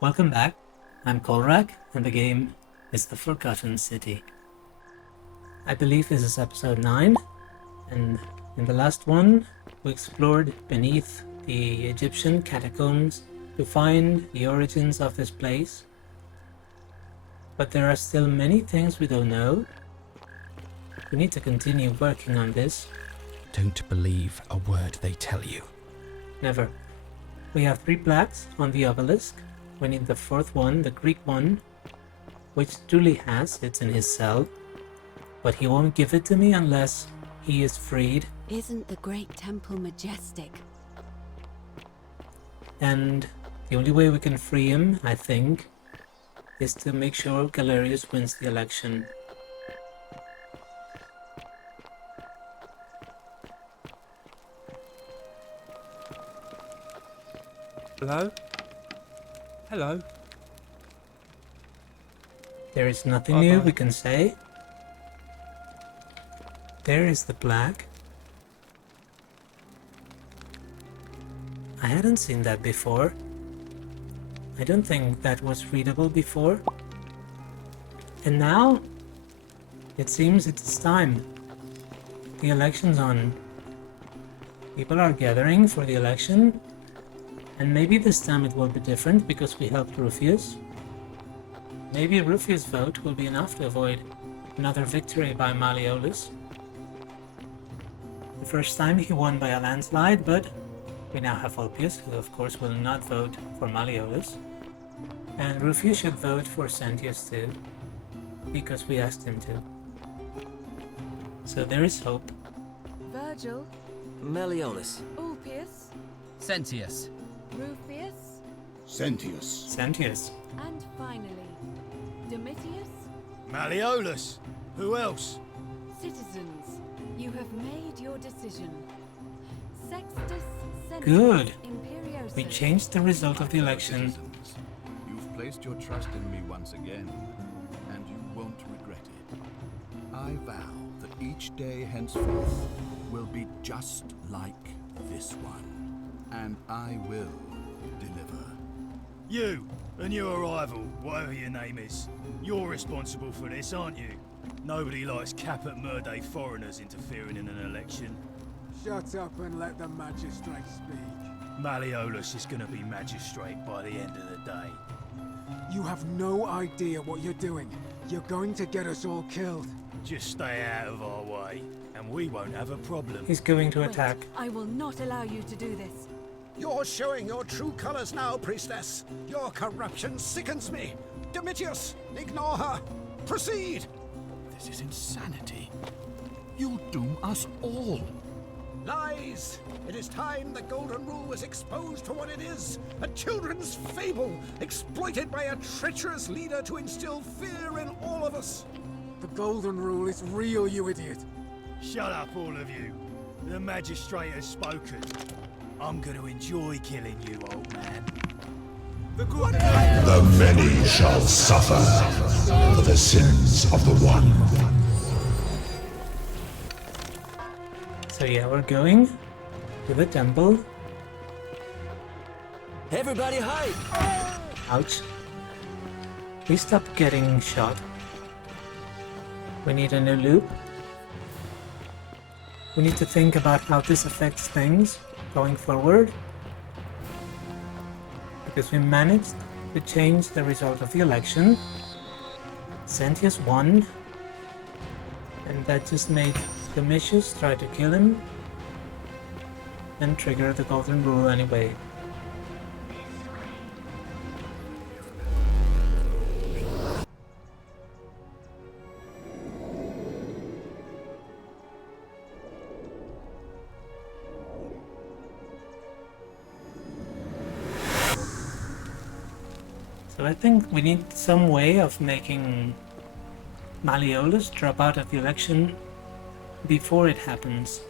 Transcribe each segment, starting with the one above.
Welcome back. I'm Kolrak, and the game is The Forgotten City. I believe this is episode 9, and in the last one, we explored beneath the Egyptian catacombs to find the origins of this place. But there are still many things we don't know. We need to continue working on this. Don't believe a word they tell you. Never. We have 3 plaques on the obelisk. We need the 4th one, the Greek one, which Julie has. It's in his cell. But he won't give it to me unless he is freed. Isn't the great temple majestic? And the only way we can free him, I think, is to make sure Galerius wins the election. Hello? Hello? There is nothing new we can say. There is the plaque. I hadn't seen that before. I don't think that was readable before. And now, it seems it's time. The election's on. People are gathering for the election. And maybe this time it will be different because we helped Rufius. Maybe Rufius' vote will be enough to avoid another victory by Malleolus. The first time he won by a landslide, but we now have Ulpius, who of course will not vote for Malleolus. And Rufius should vote for Sentius too, because we asked him to. So there is hope. Virgil, Malleolus. Ulpius, Sentius. Rufius, Sentius. Sentius. and finally, Domitius. Malleolus. Who else? Citizens, you have made your decision. Sextus Sentius Good. Imperiosus. We changed the result of the election. Citizens, you've placed your trust in me once again, and you won't regret it. I vow that each day henceforth will be just like this one, and I will deliver. You and your rival, whatever your name is. You're responsible for this, aren't you? Nobody likes Caput Murday foreigners interfering in an election. Shut up and let the magistrate speak. Malleolus is gonna be magistrate by the end of the day. You have no idea what you're doing. You're going to get us all killed. Just stay out of our way, and we won't have a problem. He's going to Wait, attack. I will not allow you to do this. You're showing your true colors now, priestess. Your corruption sickens me. Domitius, ignore her. Proceed. This is insanity. You'll doom us all. Lies. It is time the Golden Rule was exposed for what it is. A children's fable, exploited by a treacherous leader to instill fear in all of us. The Golden Rule is real, you idiot. Shut up, all of you. The magistrate has spoken. I'm gonna enjoy killing you, old man. The many shall suffer for the sins of the one. So yeah, we're going to the temple. Everybody hide! Ouch. Please stop getting shot. We need a new loop. We need to think about how this affects things going forward. Because we managed to change the result of the election. Sentius won. And that just made Domitius try to kill him. And trigger the Golden Rule anyway. So I think we need some way of making Malleolus drop out of the election before it happens.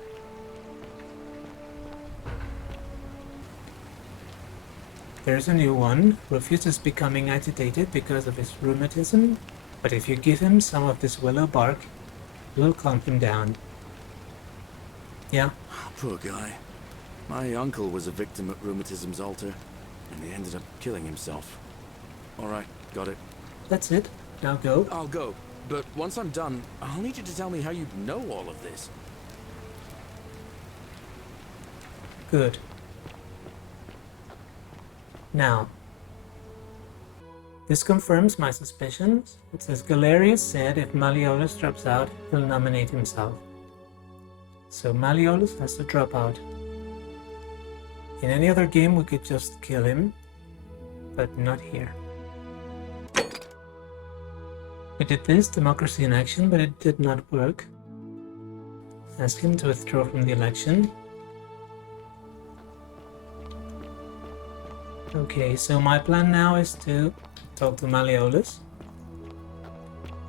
There's a new one. Rufius is becoming agitated because of his rheumatism, but if you give him some of this willow bark, it will calm him down. Yeah? Poor guy. My uncle was a victim at rheumatism's altar, and he ended up killing himself. Alright, got it. That's it. Now go. I'll go. But once I'm done, I'll need you to tell me how you know all of this. Good. Now, this confirms my suspicions. It says Galerius said if Malleolus drops out, he'll nominate himself. So Malleolus has to drop out. In any other game we could just kill him, but not here. We did this, democracy in action, but it did not work. Ask him to withdraw from the election. Okay, so my plan now is to talk to Malleolus.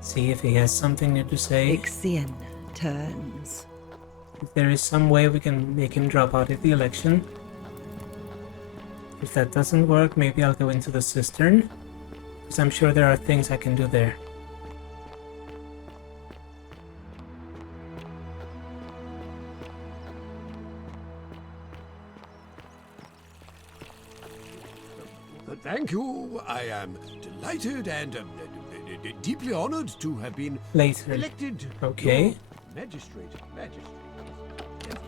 See if he has something new to say. Ixian turns. If there is some way we can make him drop out of the election. If that doesn't work, maybe I'll go into the CISTERN, because I'm sure there are things I can do there. Thank you. I am delighted and deeply honored to have been Later. elected. Okay. your Magistrate. Yes,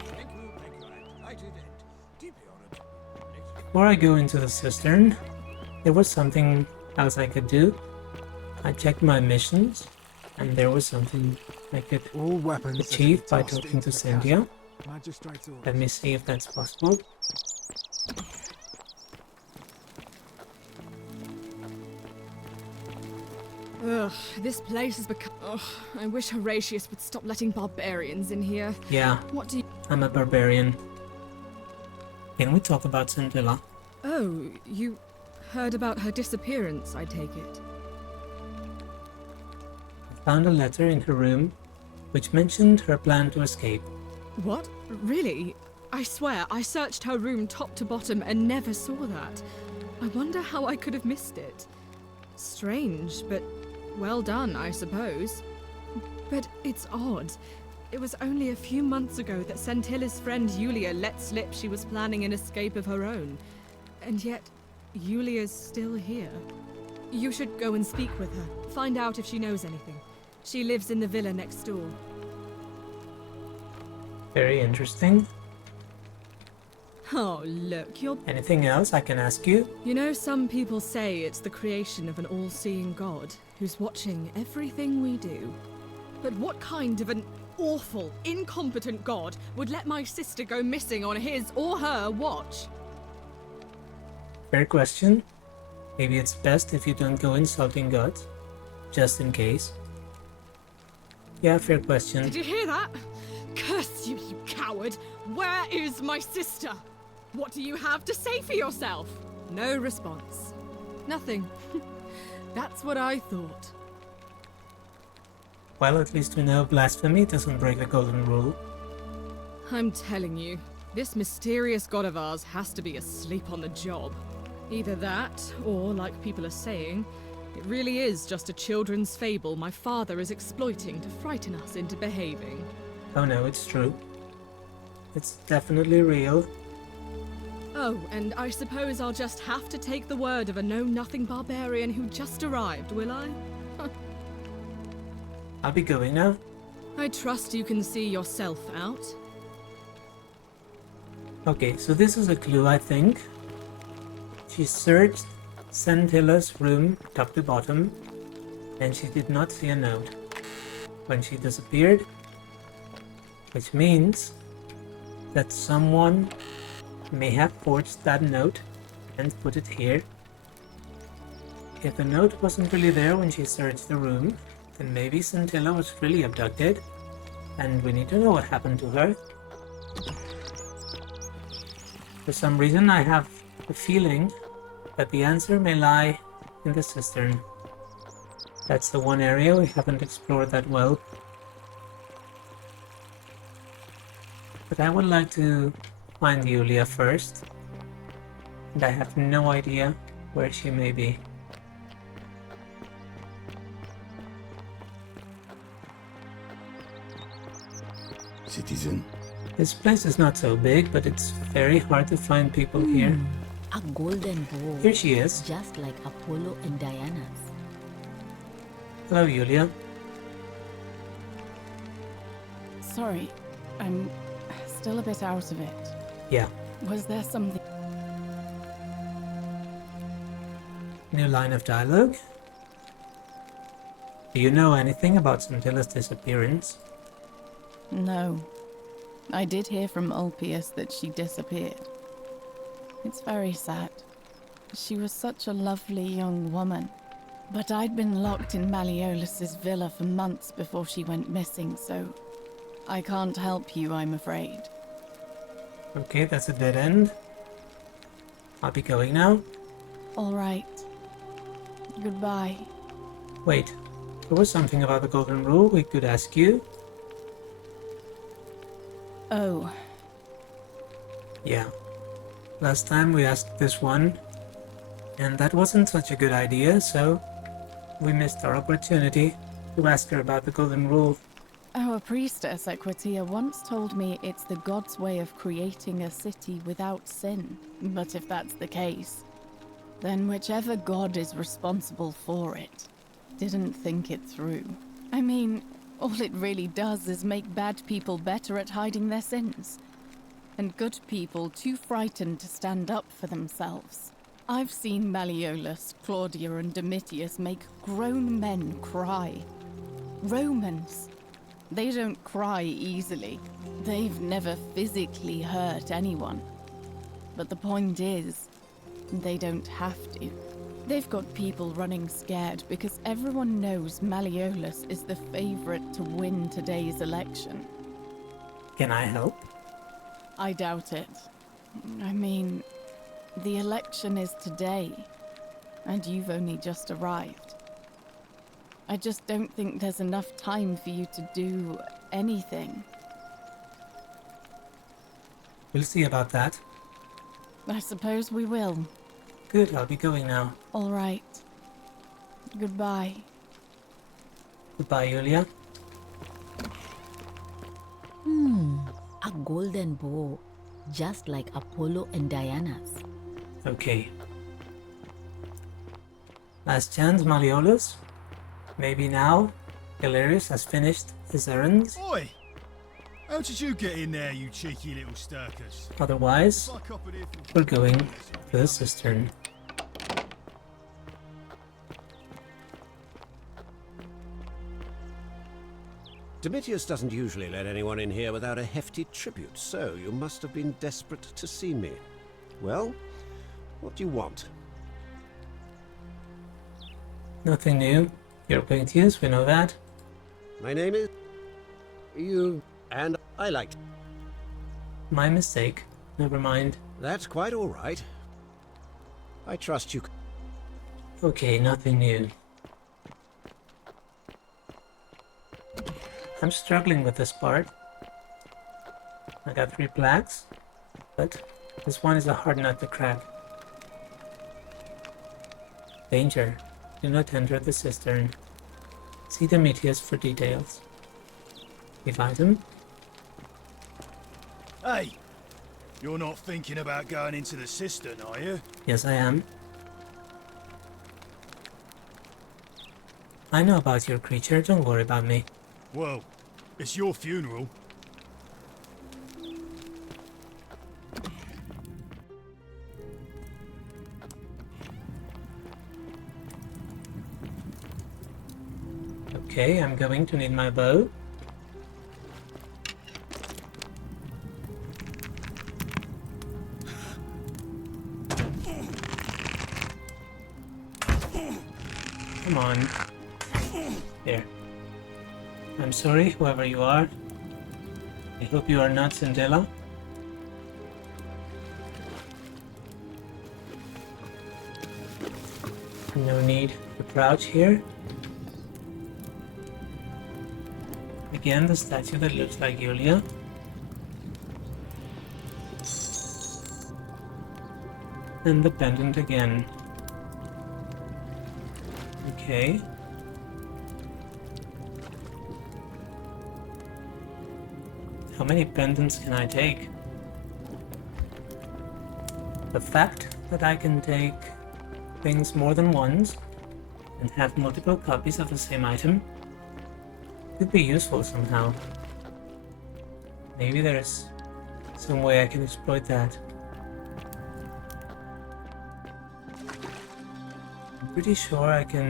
thank you. I'm delighted and deeply honored. Before I go into the CISTERN, there was something else I could do. I checked my missions, and there was something I could All weapons achieve by talking to Sentia. Magistrate's orders. Let me see if that's possible. Ugh, this place has become... Ugh, I wish Horatius would stop letting barbarians in here. Yeah, What do you... I'm a barbarian. Can we talk about Sentia? Oh, you heard about her disappearance, I take it. I found a letter in her room which mentioned her plan to escape. What? Really? I swear, I searched her room top to bottom and never saw that. I wonder how I could have missed it. Strange, but well done, I suppose. But it's odd. It was only a few months ago that Sentilla's friend Iulia let slip she was planning an escape of her own. And yet, Iulia's still here. You should go and speak with her. Find out if she knows anything. She lives in the villa next door. Very interesting. Oh, look, you're... Anything else I can ask you? You know, some people say it's the creation of an all-seeing God who's watching everything we do. But what kind of an awful, incompetent God would let my sister go missing on his or her watch? Fair question. Maybe it's best if you don't go insulting God, just in case. Yeah, fair question. Did you hear that? Curse you, you coward! Where is my sister? What do you have to say for yourself? No response. Nothing. That's what I thought. Well, at least we know blasphemy doesn't break the golden rule. I'm telling you, this mysterious god of ours has to be asleep on the job. Either that, or, like people are saying, it really is just a children's fable my father is exploiting to frighten us into behaving. Oh no, it's true. It's definitely real. Oh, and I suppose I'll just have to take the word of a know-nothing barbarian who just arrived, will I? I'll be going now. I trust you can see yourself out. Okay, so this is a clue, I think. She searched Sentilla's room top to bottom, and she did not see a note when she disappeared, which means that someone may have forged that note and put it here. If the note wasn't really there when she searched the room, then maybe Sentilla was really abducted, and we need to know what happened to her. For some reason I have the feeling that the answer may lie in the CISTERN. That's the one area we haven't explored that well. But I would like to find Iulia first, and I have no idea where she may be. Citizen. This place is not so big, but it's very hard to find people here. A golden bow. Here she is. Just like Apollo and Diana's. Hello, Iulia. Sorry, I'm still a bit out of it. Yeah. Was there something... New line of dialogue. Do you know anything about Sentilla's disappearance? No. I did hear from Ulpius that she disappeared. It's very sad. She was such a lovely young woman. But I'd been locked in Malleolus's villa for months before she went missing, so I can't help you, I'm afraid. Okay, that's a dead end. I'll be going now. All right. Goodbye. Wait, there was something about the golden rule we could ask you. Oh. Yeah. Last time we asked this one, and that wasn't such a good idea, so we missed our opportunity to ask her about the golden rule. Our priestess, Equitia, once told me it's the god's way of creating a city without sin. But if that's the case, then whichever god is responsible for it didn't think it through. I mean, all it really does is make bad people better at hiding their sins, and good people too frightened to stand up for themselves. I've seen Malleolus, Claudia, and Domitius make grown men cry. Romans. They don't cry easily. They've never physically hurt anyone. But the point is, they don't have to. They've got people running scared because everyone knows Malleolus is the favorite to win today's election. Can I help? I doubt it. I mean, the election is today, and you've only just arrived. I just don't think there's enough time for you to do anything. We'll see about that. I suppose we will. Good, I'll be going now. All right. Goodbye. Goodbye, Iulia. A golden bow. Just like Apollo and Diana's. Okay. Last chance, Malleolus. Maybe now Galerius has finished his errands. Oi! How did you get in there, you cheeky little stirkers? Otherwise, we're going to the cistern. Domitius doesn't usually let anyone in here without a hefty tribute, so you must have been desperate to see me. Well, what do you want? Nothing new. You're Sentius, we know that. My name is... You... and I liked... My mistake. Never mind. That's quite all right. I trust you... Okay, nothing new. I'm struggling with this part. I got 3 plaques, but this one is a hard nut to crack. Danger. Do not enter the cistern. See Domitius for details. Give item. Hey! You're not thinking about going into the cistern, are you? Yes, I am. I know about your creature, don't worry about me. Well, it's your funeral. Okay, I'm going to need my bow. Come on. There. I'm sorry, whoever you are. I hope you are not Sentilia. No need to crouch here. Again, the statue that looks like Iulia. And the pendant again. Okay. How many pendants can I take? The fact that I can take things more than once and have multiple copies of the same item could be useful somehow. Maybe there's some way I can exploit that. I'm pretty sure I can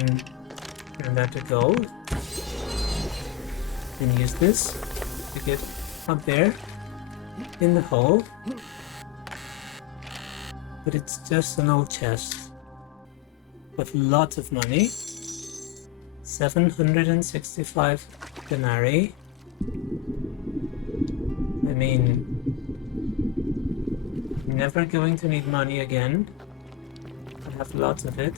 turn that to gold and use this to get up there in the hole. But it's just an old chest with lots of money. 765 denarii. I mean, I'm never going to need money again. I have lots of it.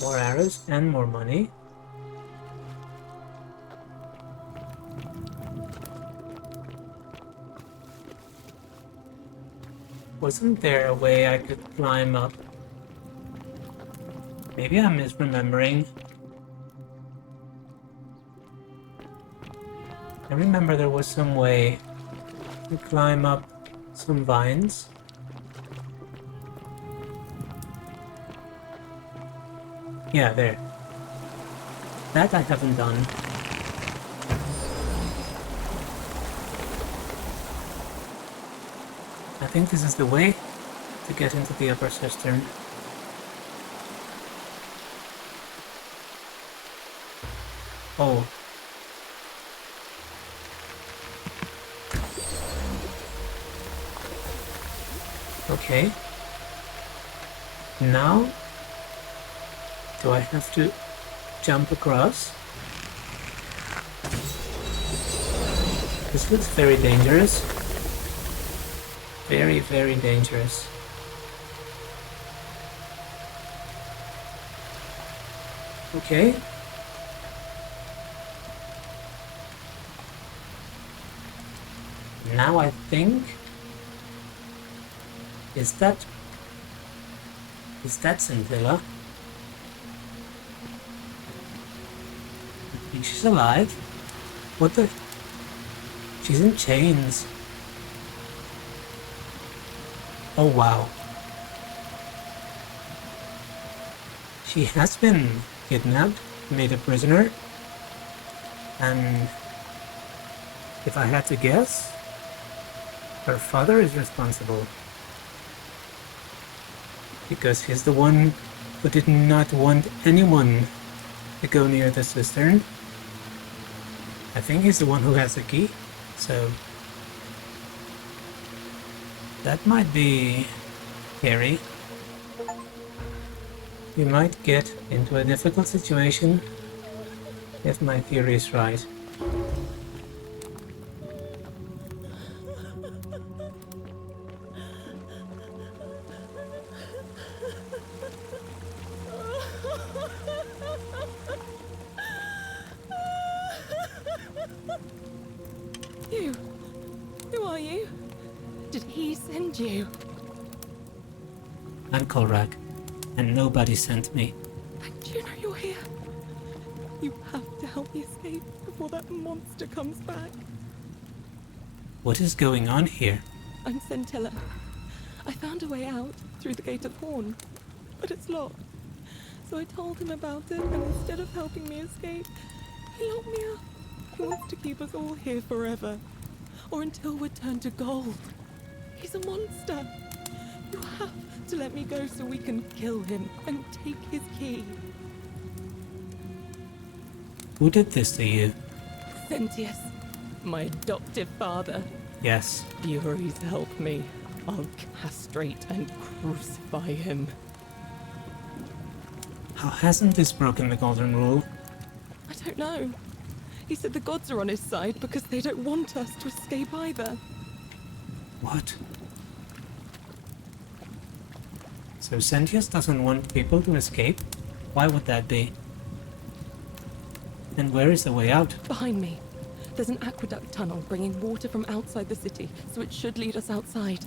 More arrows and more money. Wasn't there a way I could climb up? Maybe I'm misremembering. I remember there was some way to climb up some vines. Yeah, there. That I haven't done. I think this is the way to get into the upper cistern. Oh. Okay. Now, do I have to jump across? This looks very dangerous. Very, very dangerous. Okay. Now I think... Is that Sentia? I think she's alive. What the... She's in chains. Oh wow. She has been kidnapped, made a prisoner, and if I had to guess, her father is responsible. Because he's the one who did not want anyone to go near the cistern. I think he's the one who has the key, so that might be scary. We might get into a difficult situation if my theory is right. You? Who are you? Did he send you? I'm Kolrak, and nobody sent me. And you know you're here. You have to help me escape before that monster comes back. What is going on here? I'm Sentia. I found a way out through the Gate of Horn, but it's locked. So I told him about it, and instead of helping me escape, he locked me up. He wants to keep us all here forever, or until we're turned to gold. He's a monster. You have to let me go so we can kill him and take his key. Who did this to you? Sentius, my adoptive father. Yes. Furies help me. I'll castrate and crucify him. How hasn't this broken the Golden Rule? I don't know. He said the gods are on his side because they don't want us to escape either. What? So Sentius doesn't want people to escape? Why would that be? And where is the way out? Behind me. There's an aqueduct tunnel bringing water from outside the city, so it should lead us outside.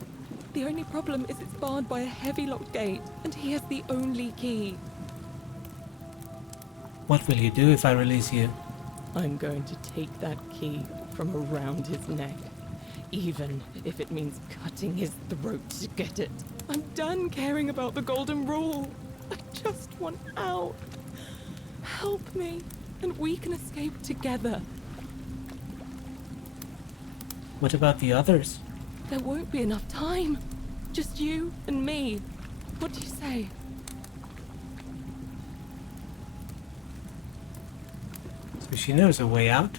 The only problem is it's barred by a heavy locked gate, and he has the only key. What will you do if I release you? I'm going to take that key from around his neck, even if it means cutting his throat to get it. I'm done caring about the Golden Rule. I just want out. Help me, and we can escape together. What about the others? There won't be enough time. Just you and me. What do you say? So she knows a way out?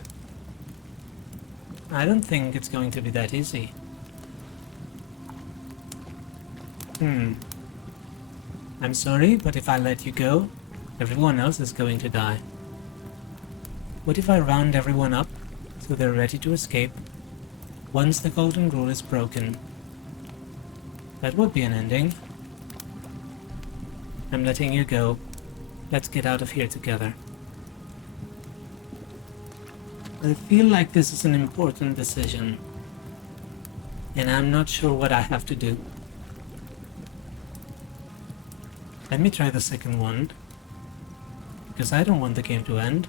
I don't think it's going to be that easy. I'm sorry, but if I let you go, everyone else is going to die. What if I round everyone up so they're ready to escape once the Golden Rule is broken? That would be an ending. I'm letting you go. Let's get out of here together. I feel like this is an important decision, and I'm not sure what I have to do. Let me try the second one, because I don't want the game to end.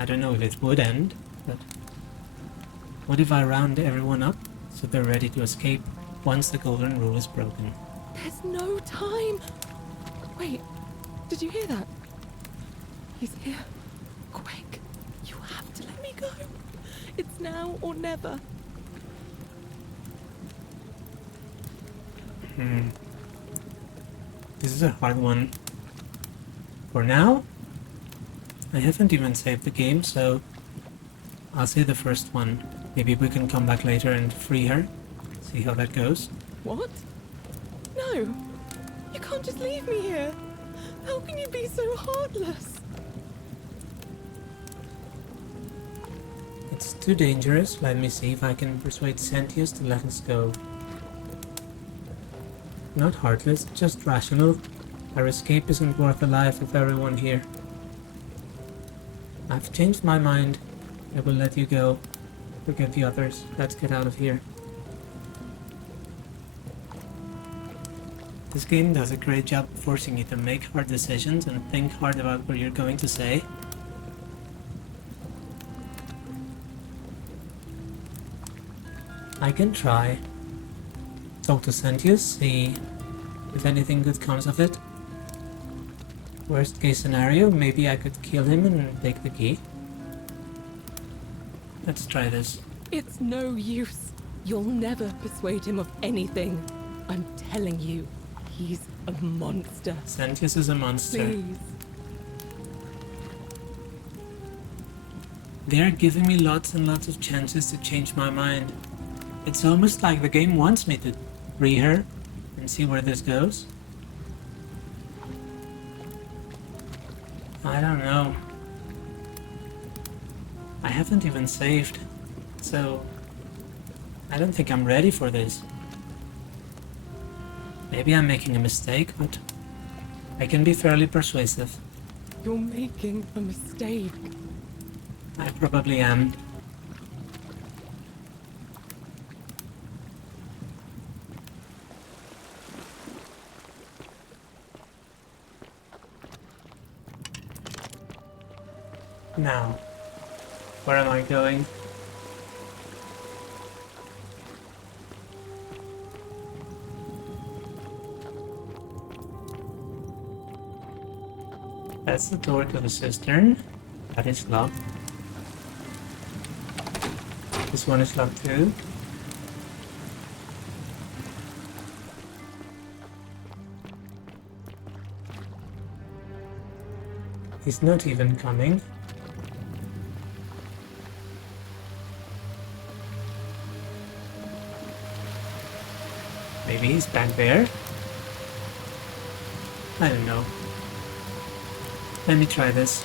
I don't know if it would end, but what if I round everyone up so they're ready to escape once the Golden Rule is broken? There's no time. Wait, did you hear that? He's here. Quick, you have to let me go. It's now or never. This is a hard one. For now, I haven't even saved the game, so I'll say the first one. Maybe we can come back later and free her. See how that goes. What? No, you can't just leave me here. How can you be so heartless? It's too dangerous. Let me see if I can persuade Sentius to let us go. Not heartless, just rational. Our escape isn't worth the life of everyone here. I've changed my mind. I will let you go. Forget the others. Let's get out of here. This game does a great job forcing you to make hard decisions and think hard about what you're going to say. I can try. Talk to Sentius, see if anything good comes of it. Worst case scenario, maybe I could kill him and take the key. Let's try this. It's no use. You'll never persuade him of anything. I'm telling you, he's a monster. Sentius is a monster. Please. They're giving me lots and lots of chances to change my mind. It's almost like the game wants me to free her and see where this goes. I don't know. I haven't even saved, so I don't think I'm ready for this. Maybe I'm making a mistake, but I can be fairly persuasive. You're making a mistake. I probably am. Now, where am I going? That's the door to the cistern. That is locked. This one is locked too. He's not even coming. Maybe he's back there? I don't know. Let me try this.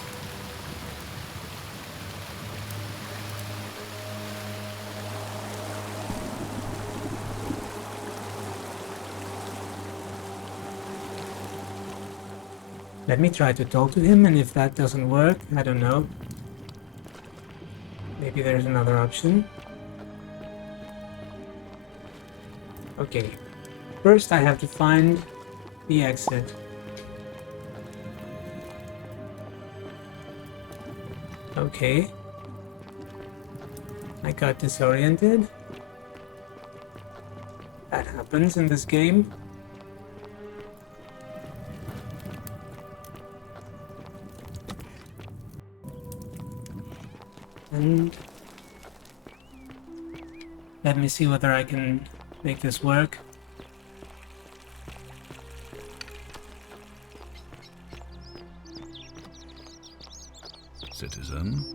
Let me try to talk to him, and if that doesn't work, I don't know. Maybe there's another option. Okay. First I have to find the exit. Okay. I got disoriented. That happens in this game. And let me see whether I can make this work. Citizen,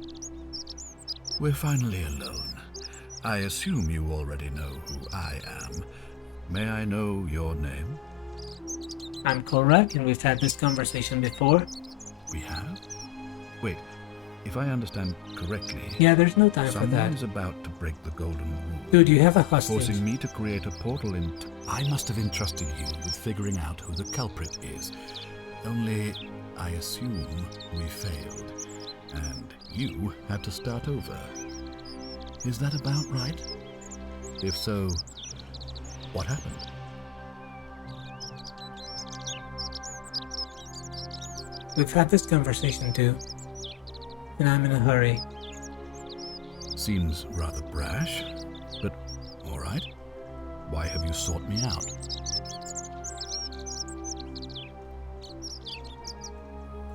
we're finally alone. I assume you already know who I am. May I know your name? I'm Korak, and we've had this conversation before. We have? Wait, if I understand correctly... Yeah, there's no time for that. Someone's about to break the golden rule. Dude, you have a hostage. Forcing me to create a portal into... I must have entrusted you with figuring out who the culprit is. Only, I assume we failed. And you had to start over. Is that about right? If so, what happened? We've had this conversation too, and I'm in a hurry. Seems rather brash, but all right. Why have you sought me out?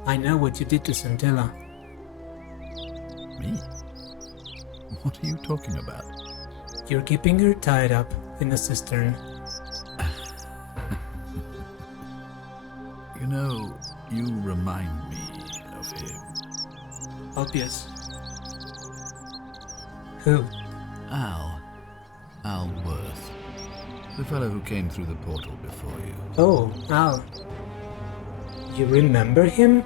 I know what you did to Sentia. Me? What are you talking about? You're keeping her tied up in the cistern. You know, you remind me of him. Obvious. Who? Al Worth. The fellow who came through the portal before you. Oh, Al. You remember him?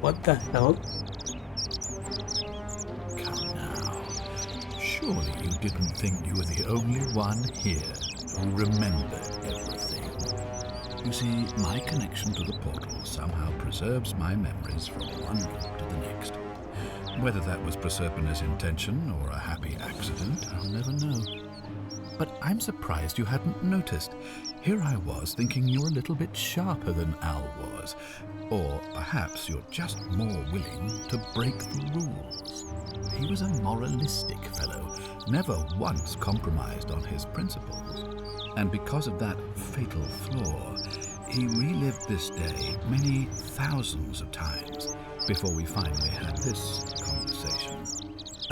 What the hell? Come now. Surely you didn't think you were the only one here who remembered everything. You see, my connection to the portal somehow preserves my memories from one loop to the next. Whether that was Proserpina's intention or a happy accident, I'll never know. But I'm surprised you hadn't noticed. Here I was thinking you're a little bit sharper than Al was. Or perhaps you're just more willing to break the rules. He was a moralistic fellow, never once compromised on his principles. And because of that fatal flaw, he relived this day many thousands of times before we finally had this conversation.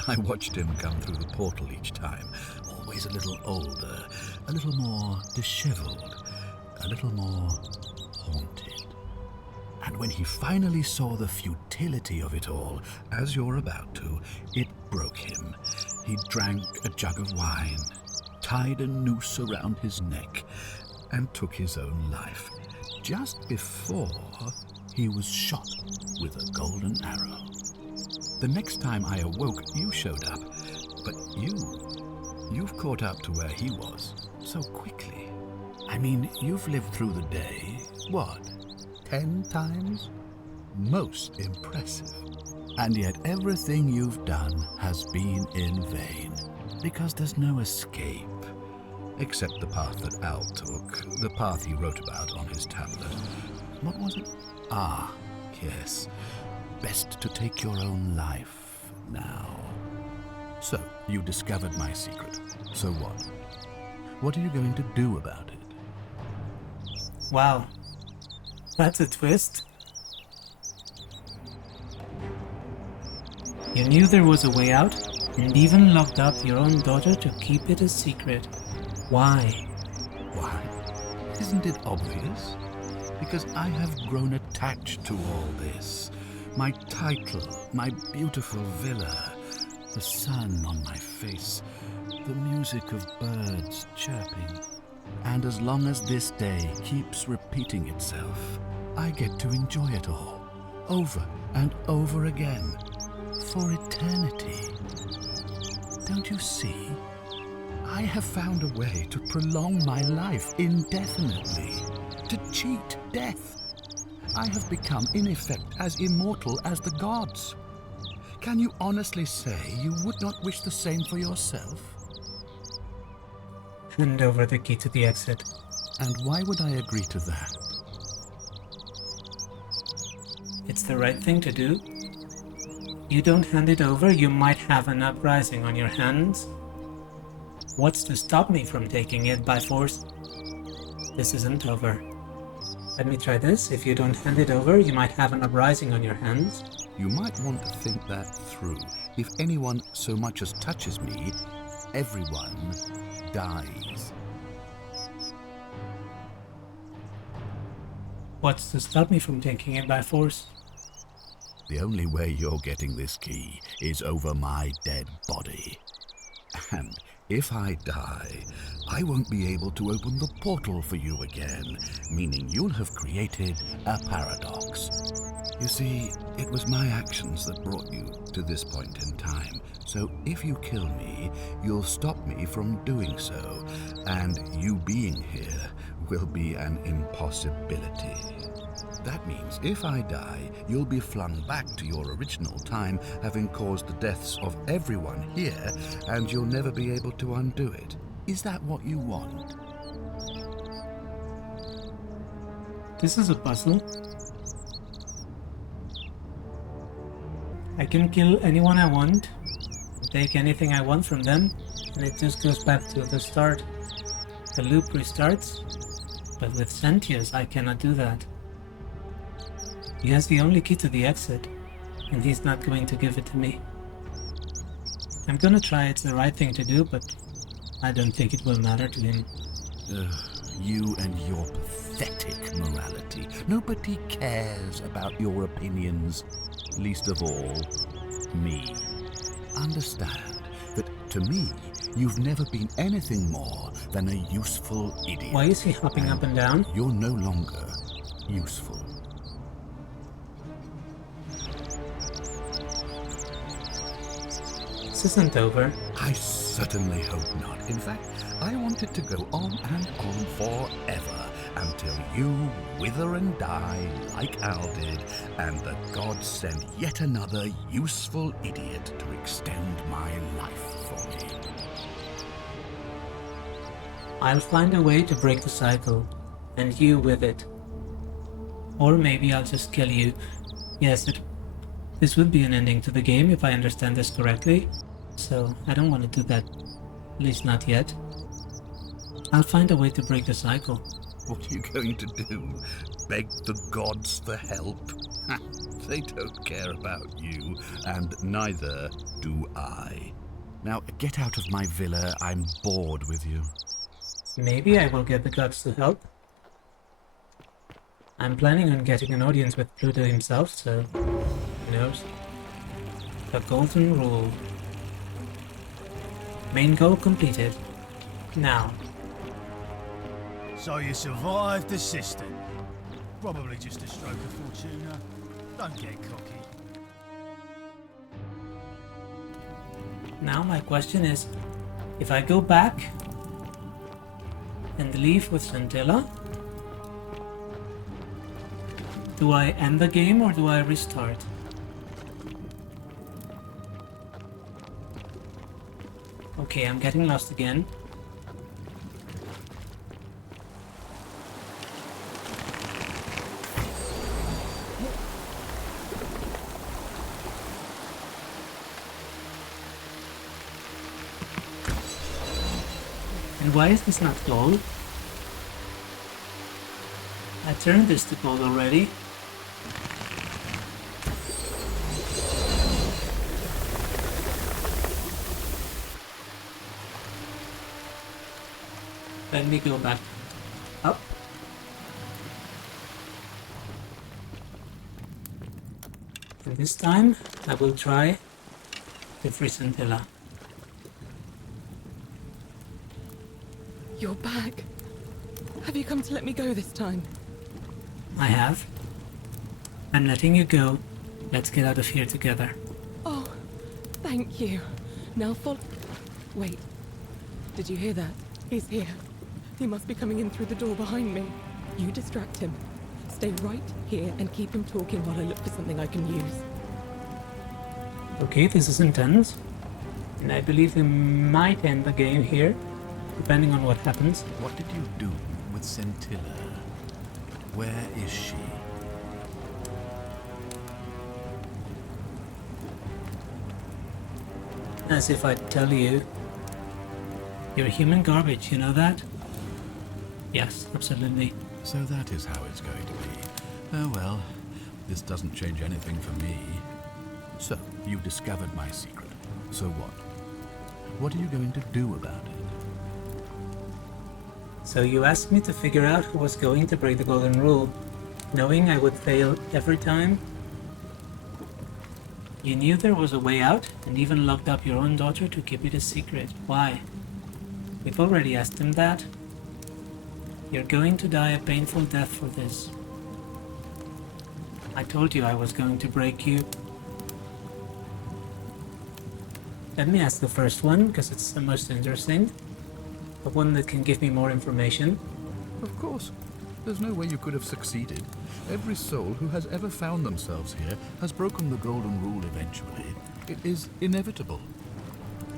I watched him come through the portal each time, always a little older, a little more disheveled, a little more haunted. And when he finally saw the futility of it all, as you're about to, it broke him. He drank a jug of wine, tied a noose around his neck, and took his own life, just before he was shot with a golden arrow. The next time I awoke, you showed up, but you've caught up to where he was so quickly. I mean, you've lived through the day, what, 10 times? Most impressive. And yet everything you've done has been in vain, because there's no escape. Except the path that Al took, the path he wrote about on his tablet. What was it? Ah, yes. Best to take your own life now. So, you discovered my secret. So what? What are you going to do about it? Wow. That's a twist. You knew there was a way out, and even locked up your own daughter to keep it a secret. Why? Why? Isn't it obvious? Because I have grown attached to all this. My title, my beautiful villa, the sun on my face, the music of birds chirping. And as long as this day keeps repeating itself, I get to enjoy it all, over and over again, for eternity. Don't you see? I have found a way to prolong my life indefinitely, to cheat death. I have become, in effect, as immortal as the gods. Can you honestly say you would not wish the same for yourself? Hand over the key to the exit. And why would I agree to that? It's the right thing to do. You don't hand it over, you might have an uprising on your hands. What's to stop me from taking it by force? This isn't over. Let me try this. If you don't hand it over, you might have an uprising on your hands. You might want to think that through. If anyone so much as touches me, everyone dies. What's to stop me from taking it by force? The only way you're getting this key is over my dead body. And if I die, I won't be able to open the portal for you again, meaning you'll have created a paradox. You see, it was my actions that brought you to this point in time, so if you kill me, you'll stop me from doing so, and you being here will be an impossibility. That means if I die, you'll be flung back to your original time, having caused the deaths of everyone here, and you'll never be able to undo it. Is that what you want? This is a puzzle. I can kill anyone I want, take anything I want from them, and it just goes back to the start. The loop restarts, but with Sentius I cannot do that. He has the only key to the exit, and he's not going to give it to me. I'm gonna try, it's the right thing to do, but I don't think it will matter to him. You and your pathetic morality. Nobody cares about your opinions, least of all, me. Understand that, to me, you've never been anything more than a useful idiot. Why is he hopping up and down? You're no longer useful. This isn't over. I certainly hope not. In fact, I want it to go on and on forever until you wither and die like Al did, and the gods send yet another useful idiot to extend my life for me. I'll find a way to break the cycle, and you with it. Or maybe I'll just kill you. Yes, this would be an ending to the game if I understand this correctly. So I don't want to do that, at least not yet. I'll find a way to break the cycle. What are you going to do? Beg the gods for help? They don't care about you, and neither do I. Now get out of my villa, I'm bored with you. Maybe I will get the gods to help. I'm planning on getting an audience with Pluto himself, so who knows. The golden rule. Main goal completed. Now. So you survived the CISTERN. Probably just a stroke of fortuna. Don't get cocky. Now my question is, if I go back and leave with Sentia, do I end the game or do I restart? Okay, I'm getting lost again. And why is this not gold? I turned this to gold already. Let me go back up. And this time I will try to free Sentia. You're back. Have you come to let me go this time? I have. I'm letting you go. Let's get out of here together. Oh, thank you. Now Wait. Did you hear that? He's here. He must be coming in through the door behind me. You distract him. Stay right here and keep him talking while I look for something I can use. Okay, this is intense. And I believe we might end the game here, depending on what happens. What did you do with Sentia? Where is she? As if I'd tell you. You're human garbage, you know that? Yes, absolutely. So that is how it's going to be. Oh well, this doesn't change anything for me. So, you discovered my secret. So what? What are you going to do about it? So you asked me to figure out who was going to break the golden rule, knowing I would fail every time? You knew there was a way out, and even locked up your own daughter to keep it a secret. Why? We've already asked him that. You're going to die a painful death for this. I told you I was going to break you. Let me ask the first one, because it's the most interesting. The one that can give me more information. Of course. There's no way you could have succeeded. Every soul who has ever found themselves here has broken the golden rule eventually. It is inevitable.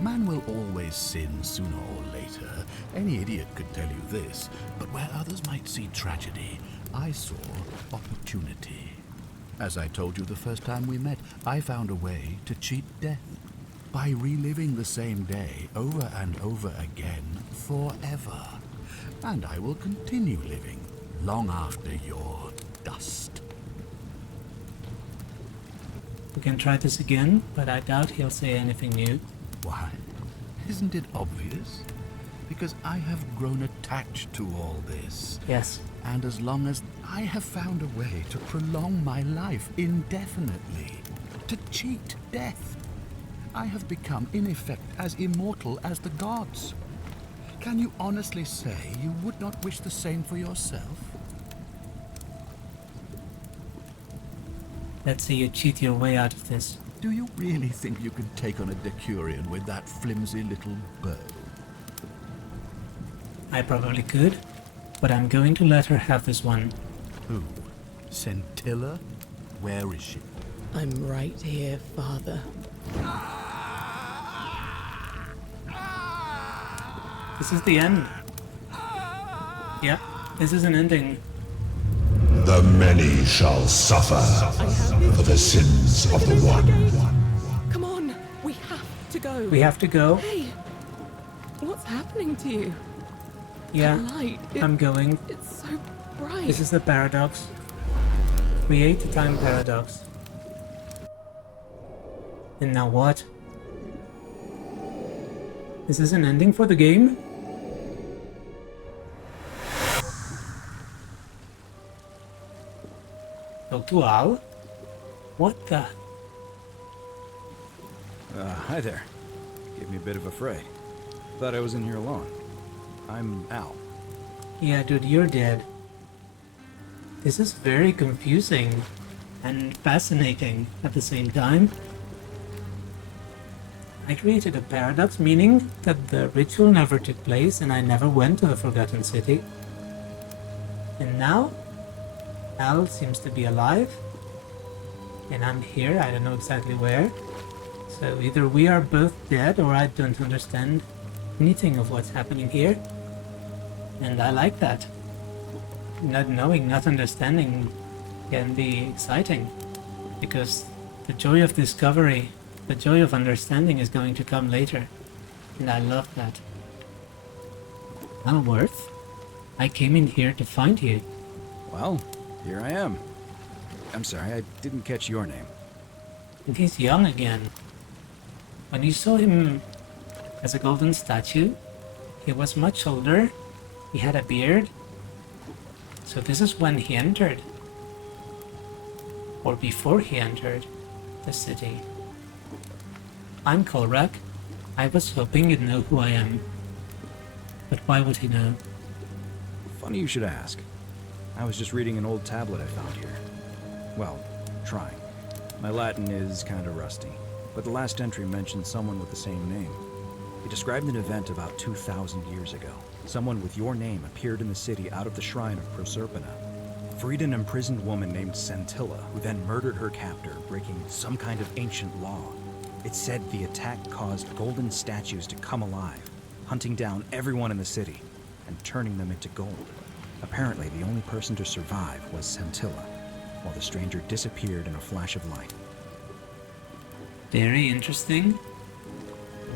Man will always sin sooner or later. Any idiot could tell you this. But where others might see tragedy, I saw opportunity. As I told you the first time we met, I found a way to cheat death. By reliving the same day over and over again forever. And I will continue living long after your dust. We can try this again, but I doubt he'll say anything new. Why? Isn't it obvious? Because I have grown attached to all this. Yes. And as long as I have found a way to prolong my life indefinitely, to cheat death, I have become, in effect, as immortal as the gods. Can you honestly say you would not wish the same for yourself? Let's see you cheat your way out of this. Do you really think you can take on a Decurion with that flimsy little bow? I probably could, but I'm going to let her have this one. Who? Sentilla? Where is she? I'm right here, Father. This is the end. Yep, this is an ending. The many shall suffer for the sins of the one. Come on, we have to go. We have to go. Hey, what's happening to you? Yeah, The light, I'm going. It's so bright. This is the paradox. Create the time paradox. And now what? Is this an ending for the game? Talk to Al? What the? Hi there. Gave me a bit of a fright. Thought I was in here alone. I'm Al. Yeah, dude, you're dead. This is very confusing and fascinating at the same time. I created a paradox, meaning that the ritual never took place and I never went to the Forgotten City. And now, Al seems to be alive, and I'm here, I don't know exactly where. So either we are both dead or I don't understand anything of what's happening here. And I like that. Not knowing, not understanding can be exciting, because the joy of discovery, the joy of understanding is going to come later. And I love that. Alworth, I came in here to find you. Well, here I am. I'm sorry, I didn't catch your name. And he's young again. When you saw him as a golden statue, he was much older. He had a beard. So this is when he entered. Or before he entered the city. I'm Kolrak. I was hoping you'd know who I am. But why would he know? Funny you should ask. I was just reading an old tablet I found here. Well, trying. My Latin is kinda rusty, but the last entry mentioned someone with the same name. It described an event about 2,000 years ago. Someone with your name appeared in the city out of the shrine of Proserpina. Freed an imprisoned woman named Sentilla, who then murdered her captor, breaking some kind of ancient law. It said the attack caused golden statues to come alive, hunting down everyone in the city and turning them into gold. Apparently, the only person to survive was Sentilla, while the stranger disappeared in a flash of light. Very interesting.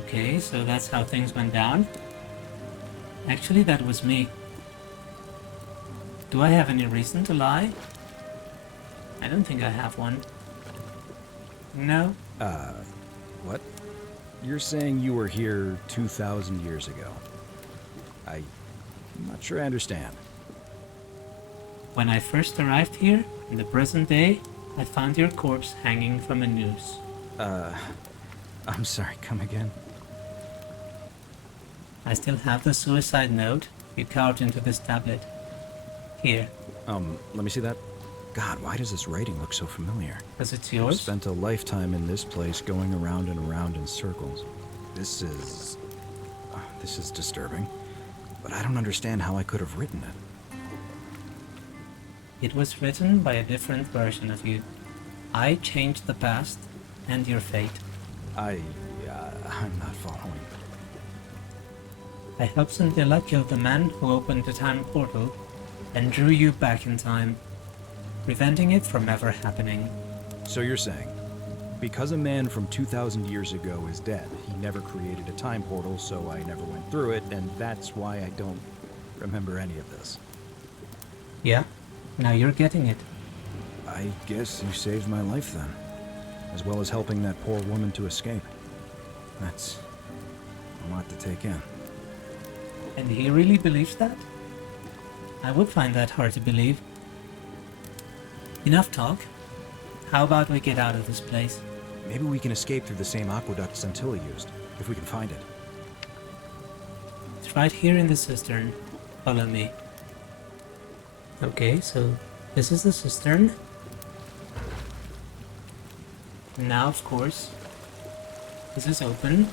Okay, so that's how things went down. Actually, that was me. Do I have any reason to lie? I don't think I have one. No? What? You're saying you were here 2,000 years ago? I'm not sure I understand. When I first arrived here, in the present day, I found your corpse hanging from a noose. I'm sorry, come again? I still have the suicide note you carved into this tablet. Here. Let me see that. God, why does this writing look so familiar? Because it's I've yours? spent a lifetime in this place going around and around in circles. This is disturbing. But I don't understand how I could have written it. It was written by a different version of you. I changed the past and your fate. I'm not following. I helped Sentia kill the man who opened the time portal and drew you back in time, preventing it from ever happening. So you're saying, because a man from 2,000 years ago is dead, he never created a time portal, so I never went through it, and that's why I don't remember any of this. Yeah, now you're getting it. I guess you saved my life then, as well as helping that poor woman to escape. That's a lot to take in. And he really believes that? I would find that hard to believe. Enough talk. How about we get out of this place? Maybe we can escape through the same aqueduct Sentia used, if we can find it. It's right here in the cistern. Follow me. Okay, so this is the cistern. Now, of course, this is open.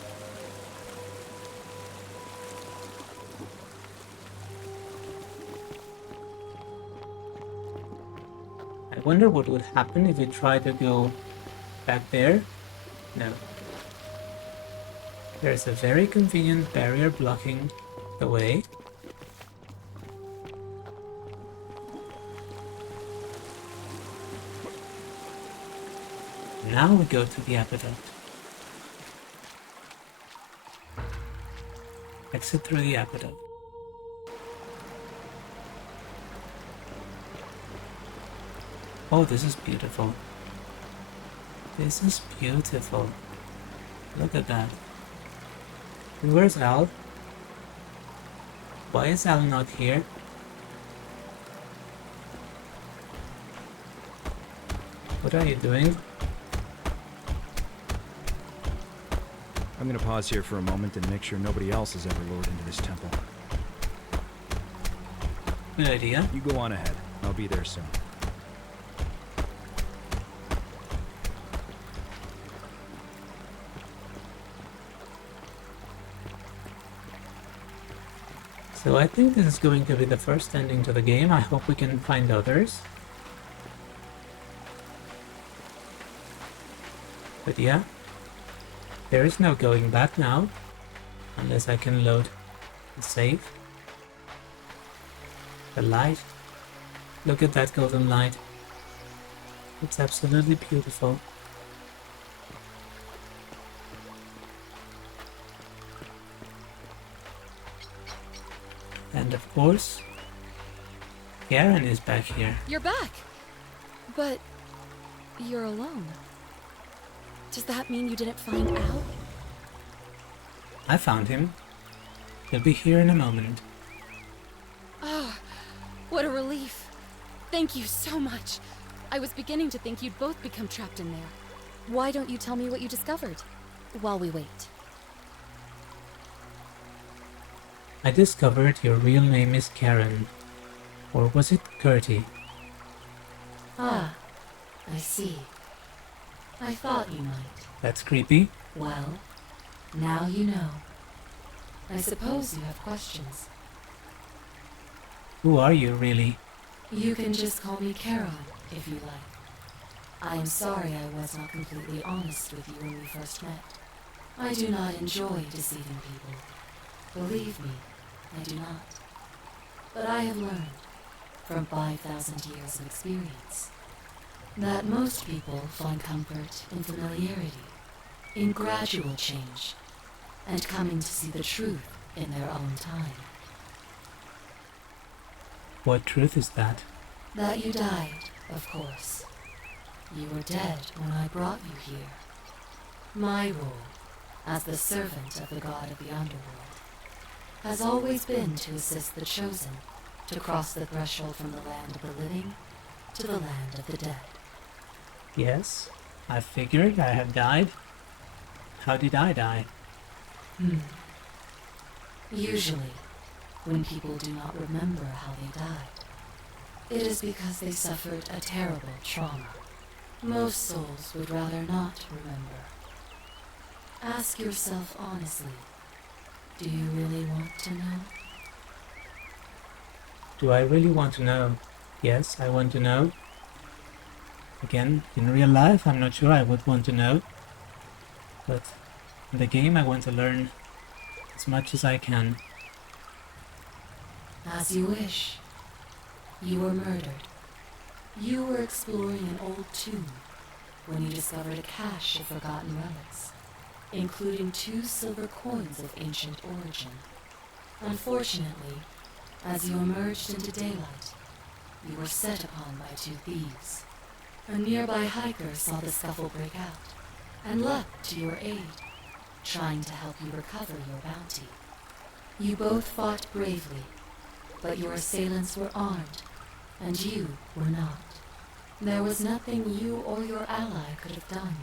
I wonder what would happen if we try to go back there. No. There's a very convenient barrier blocking the way. Now we go to the aqueduct. Exit through the aqueduct. Oh, this is beautiful. This is beautiful. Look at that. And where's Al? Why is Al not here? What are you doing? I'm gonna pause here for a moment and make sure nobody else has ever lured into this temple. Good idea. You go on ahead. I'll be there soon. So I think this is going to be the first ending to the game. I hope we can find others. But yeah, there is no going back now, unless I can load the save. The light. Look at that golden light. It's absolutely beautiful. And of course, Garen is back here. You're back! But you're alone. Does that mean you didn't find Al? I found him. He'll be here in a moment. Oh, what a relief. Thank you so much. I was beginning to think you'd both become trapped in there. Why don't you tell me what you discovered while we wait? I discovered your real name is Karen. Or was it Gertie? Ah, I see. I thought you might. That's creepy. Well, now you know. I suppose you have questions. Who are you, really? You can just call me Karen, if you like. I am sorry I was not completely honest with you when we first met. I do not enjoy deceiving people. Believe me, I do not. But I have learned, from 5,000 years of experience, that most people find comfort in familiarity, in gradual change, and coming to see the truth in their own time. What truth is that? That you died, of course. You were dead when I brought you here. My role, as the servant of the god of the underworld, has always been to assist the chosen to cross the threshold from the land of the living to the land of the dead. Yes, I figured I had died. How did I die? Usually, when people do not remember how they died, it is because they suffered a terrible trauma. Most souls would rather not remember. Ask yourself honestly, do you really want to know? Do I really want to know? Yes, I want to know. Again, in real life, I'm not sure I would want to know. But in the game, I want to learn as much as I can. As you wish. You were murdered. You were exploring an old tomb when you discovered a cache of forgotten relics, including 2 silver coins of ancient origin. Unfortunately, as you emerged into daylight, you were set upon by 2 thieves. A nearby hiker saw the scuffle break out and leapt to your aid, trying to help you recover your bounty. You both fought bravely, but your assailants were armed, and you were not. There was nothing you or your ally could have done.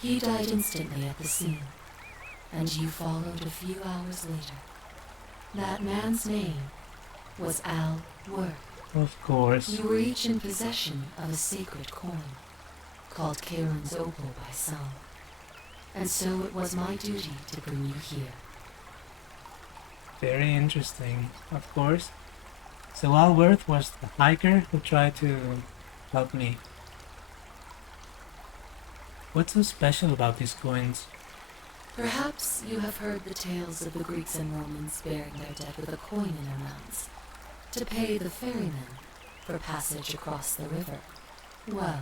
He died instantly at the scene, and you followed a few hours later. That man's name was Al Worth. Of course. You were each in possession of a sacred coin, called Karen's Opal by some, and so it was my duty to bring you here. Very interesting, of course. So Alworth was the hiker who tried to help me. What's so special about these coins? Perhaps you have heard the tales of the Greeks and Romans burying their dead with a coin in their mouths to pay the ferrymen for passage across the river. Well,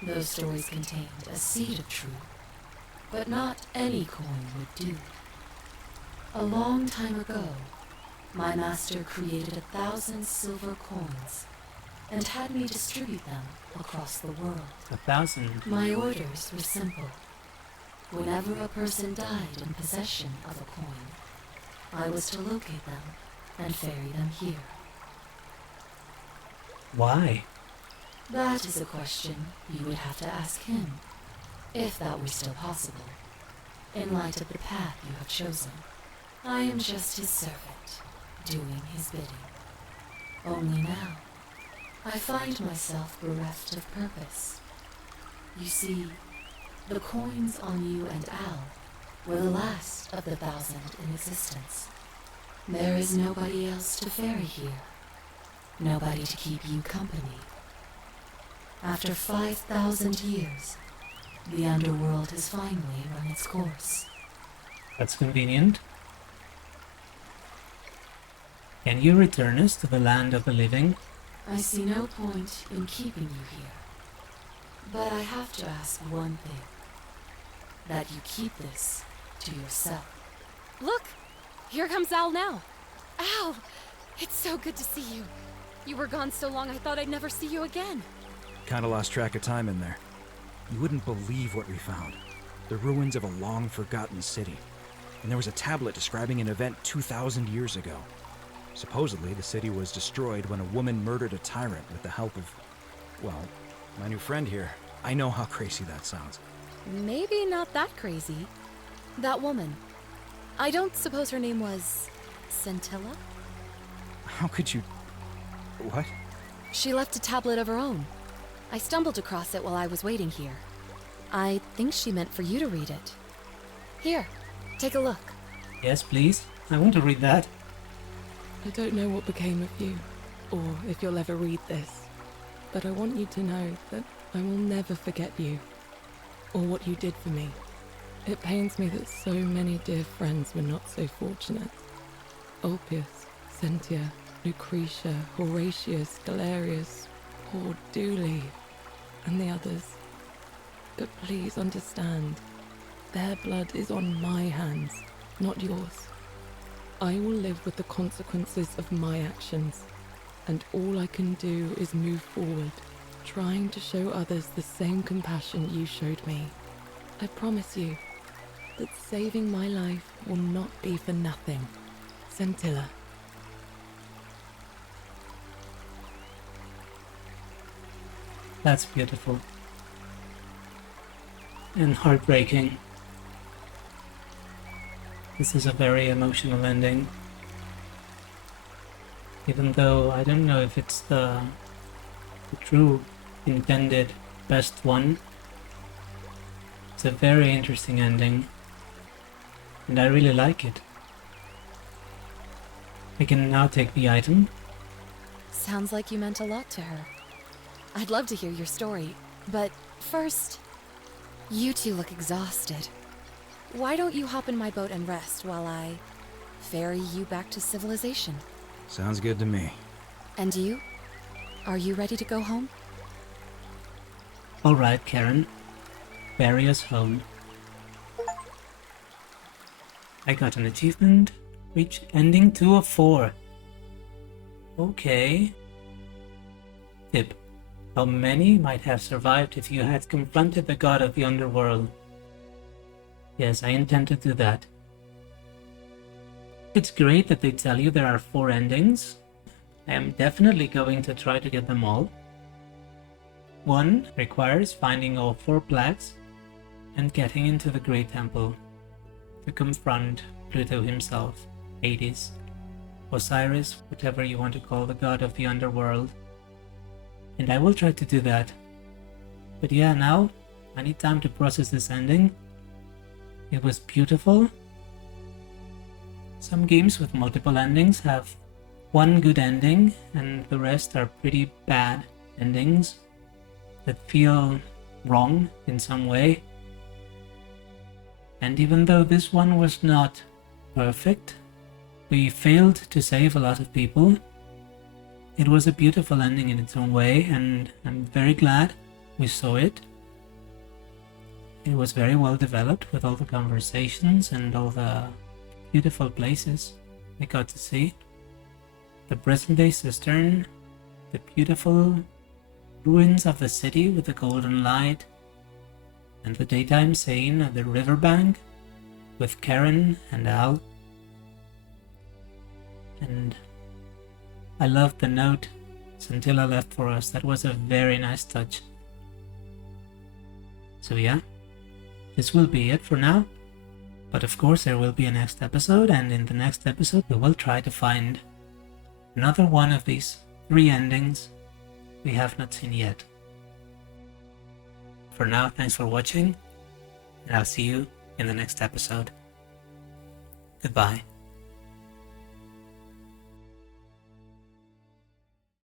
those stories contained a seed of truth, but not any coin would do. A long time ago, my master created 1,000 silver coins and had me distribute them across the world. 1,000? My orders were simple. Whenever a person died in possession of a coin, I was to locate them and ferry them here. Why? That is a question you would have to ask him, if that were still possible, in light of the path you have chosen. I am just his servant, doing his bidding. Only now, I find myself bereft of purpose. You see, the coins on you and Al were the last of the 1,000 in existence. There is nobody else to ferry here. Nobody to keep you company. After 5,000 years, the underworld has finally run its course. That's convenient. Can you return us to the land of the living? I see no point in keeping you here. But I have to ask one thing. That you keep this to yourself. Look! Here comes Al now. Al! It's so good to see you. You were gone so long I thought I'd never see you again. Kinda lost track of time in there. You wouldn't believe what we found. The ruins of a long-forgotten city. And there was a tablet describing an event 2,000 years ago. Supposedly, the city was destroyed when a woman murdered a tyrant with the help of, well, my new friend here. I know how crazy that sounds. Maybe not that crazy. That woman. I don't suppose her name was... Sentilla? How could you... What? She left a tablet of her own. I stumbled across it while I was waiting here. I think she meant for you to read it. Here, take a look. Yes, please. I want to read that. I don't know what became of you, or if you'll ever read this, but I want you to know that I will never forget you, or what you did for me. It pains me that so many dear friends were not so fortunate. Ulpius, Sentia, Lucretia, Horatius, Galerius, poor Dooley, and the others. But please understand, their blood is on my hands, not yours. I will live with the consequences of my actions, and all I can do is move forward, trying to show others the same compassion you showed me. I promise you that saving my life will not be for nothing. Sentilla. That's beautiful. And heartbreaking. This is a very emotional ending. Even though I don't know if it's the true intended best one. It's a very interesting ending. And I really like it. I can now take the item. Sounds like you meant a lot to her. I'd love to hear your story, but first, you two look exhausted. Why don't you hop in my boat and rest while I ferry you back to civilization? Sounds good to me. And you? Are you ready to go home? Alright, Karen. Ferry us home. I got an achievement. Reach ending 2 of 4. Okay. Tip. How many might have survived if you had confronted the god of the underworld? Yes, I intend to do that. It's great that they tell you there are 4 endings. I am definitely going to try to get them all. 1 requires finding all 4 plaques and getting into the Great Temple to confront Pluto himself, Hades, Osiris, whatever you want to call the god of the underworld. And I will try to do that. But yeah, now I need time to process this ending. It was beautiful. Some games with multiple endings have one good ending and the rest are pretty bad endings that feel wrong in some way. And even though this one was not perfect, we failed to save a lot of people. It was a beautiful ending in its own way, and I'm very glad we saw it. It was very well developed with all the conversations and all the beautiful places we got to see. The present-day CISTERN, the beautiful ruins of the city with the golden light, and the daytime scene at the riverbank with Karen and Al. And I loved the note Sentilla left for us. That was a very nice touch. So yeah, this will be it for now. But of course there will be a next episode, and in the next episode we will try to find another one of these 3 endings we have not seen yet. For now, thanks for watching, and I'll see you in the next episode. Goodbye.